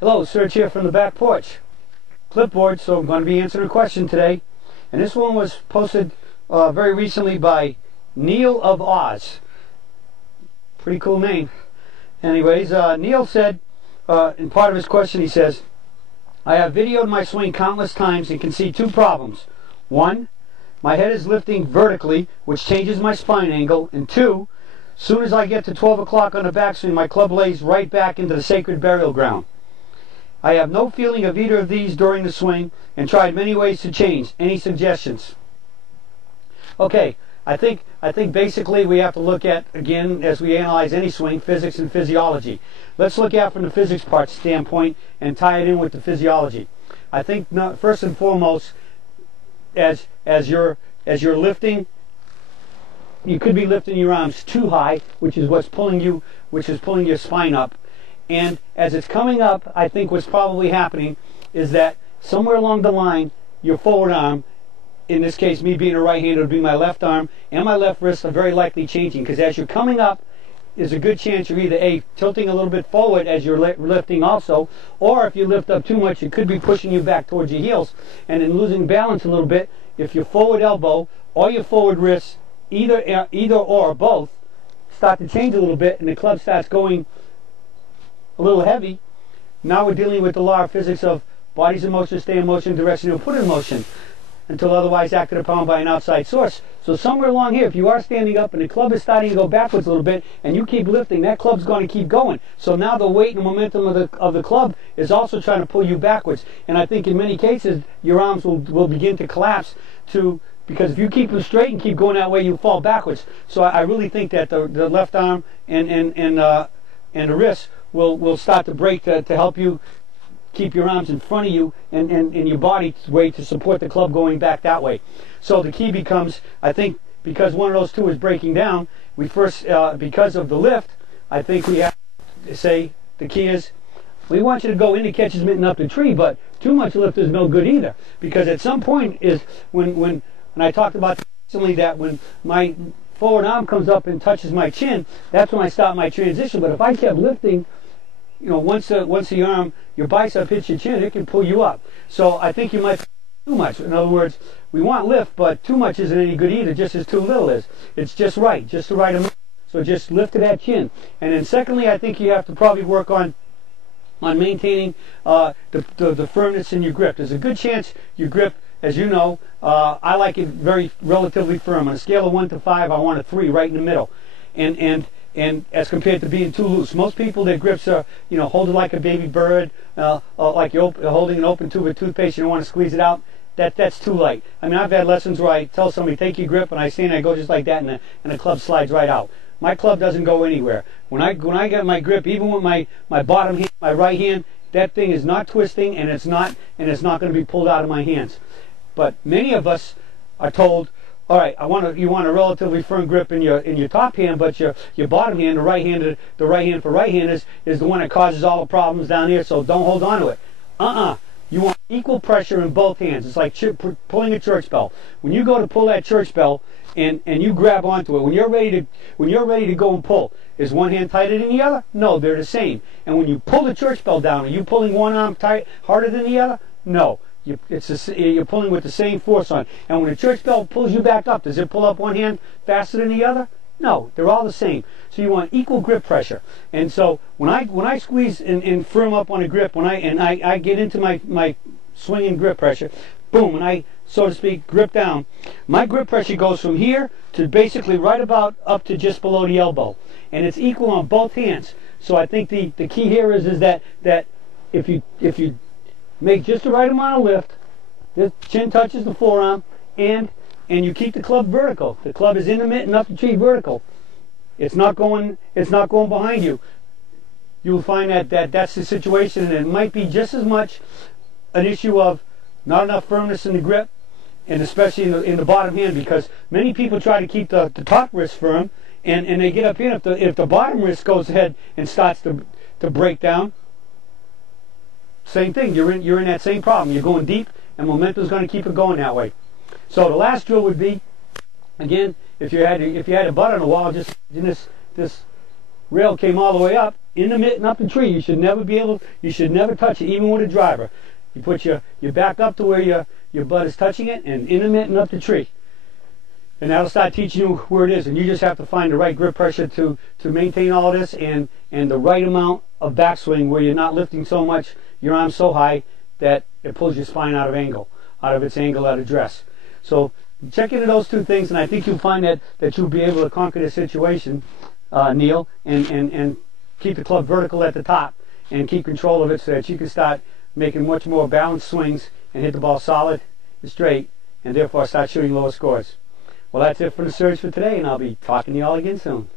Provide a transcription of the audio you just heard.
Hello, Serge here from the back porch. Clipboard, so I'm going to be answering a question today. And this one was posted very recently by Neil of Oz. Pretty cool name. Anyways, Neil said, in part of his question, he says, I have videoed my swing countless times and can see two problems. One, my head is lifting vertically, which changes my spine angle. And two, soon as I get to 12 o'clock on the backswing, my club lays right back into the sacred burial ground. I have no feeling of either of these during the swing and tried many ways to change. Any suggestions? Okay, I think basically we have to look at, again, as we analyze any swing, physics and physiology. Let's look at from the physics part standpoint and tie it in with the physiology. I think first and foremost, as you're lifting, you could be lifting your arms too high, which is pulling your spine up. And as it's coming up, I think what's probably happening is that somewhere along the line, your forward arm, in this case me being a right-hander, would be my left arm, and my left wrist are very likely changing, because as you're coming up, there's a good chance you're either A, tilting a little bit forward as you're lifting also, or if you lift up too much, it could be pushing you back towards your heels, and then losing balance a little bit. If your forward elbow or your forward wrist, either or both, start to change a little bit, and the club starts going a little heavy, now we're dealing with the law of physics of bodies in motion stay in motion, direction will put in motion until otherwise acted upon by an outside source. So somewhere along here, if you are standing up and the club is starting to go backwards a little bit and you keep lifting, that club's going to keep going. So now the weight and momentum of the club is also trying to pull you backwards. And I think in many cases your arms will begin to collapse because if you keep them straight and keep going that way, you'll fall backwards. So I really think that the left arm and the wrist will start to break to help you keep your arms in front of you and your body weight to support the club going back that way. So the key becomes, I think, because one of those two is breaking down, we first, because of the lift, I think we have to say the key is, we want you to go into catcher's mitten up the tree, but too much lift is no good either. Because at some point is when I talked about recently that when my forward arm comes up and touches my chin, that's when I stop my transition. But if I kept lifting, once the arm, your bicep hits your chin, it can pull you up. So I think you might too much. In other words, we want lift, but too much isn't any good either, just as too little is. It's just right, just the right amount. So just lift to that chin. And then secondly, I think you have to probably work on maintaining the firmness in your grip. There's a good chance your grip, as you know, I like it very relatively firm. On a scale of 1 to 5, I want a 3 right in the middle. And as compared to being too loose. Most people, their grips are, hold it like a baby bird, like you're holding an open tube of toothpaste, you don't want to squeeze it out. That's too light. I mean, I've had lessons where I tell somebody, take your grip, and I stand and I go just like that, and the club slides right out. My club doesn't go anywhere. When I get my grip, even with my bottom hand, my right hand, that thing is not twisting, and it's not going to be pulled out of my hands. But many of us are told, all right, you want a relatively firm grip in your top hand, but your bottom hand, the right hand for right-handers, is the one that causes all the problems down here. So don't hold on to it. You want equal pressure in both hands. It's like pulling a church bell. When you go to pull that church bell and you grab onto it, when you're ready to go and pull, is one hand tighter than the other? No, they're the same. And when you pull the church bell down, are you pulling one arm harder than the other? No. You're pulling with the same force on. And when the church bell pulls you back up, does it pull up one hand faster than the other? No, they're all the same. So you want equal grip pressure. And so when I squeeze and firm up on a grip, I get into my swinging grip pressure, boom, and I, so to speak, grip down, my grip pressure goes from here to basically right about up to just below the elbow. And it's equal on both hands. So I think the key here is that if you make just the right amount of lift, the chin touches the forearm, and you keep the club vertical. The club is in the mitt and up the tree vertical. It's not going behind you. You will find that's the situation, and it might be just as much an issue of not enough firmness in the grip, and especially in the bottom hand, because many people try to keep the top wrist firm, and they get up in. If the bottom wrist goes ahead and starts to break down, same thing. You're in that same problem. You're going deep, and momentum is going to keep it going that way. So the last drill would be, again, if you had a butt on the wall, just this rail came all the way up, in the mitt and up the tree. You should never touch it, even with a driver. You put your back up to where your butt is touching it, and in the mitt and up the tree. And that'll start teaching you where it is. And you just have to find the right grip pressure to maintain all this, and the right amount of backswing where you're not lifting so much, your arm so high that it pulls your spine out of its angle at address. So check into those two things, and I think you'll find that you'll be able to conquer the situation, Neil, and keep the club vertical at the top and keep control of it so that you can start making much more balanced swings and hit the ball solid and straight, and therefore start shooting lower scores. Well, that's it for the search for today, and I'll be talking to you all again soon.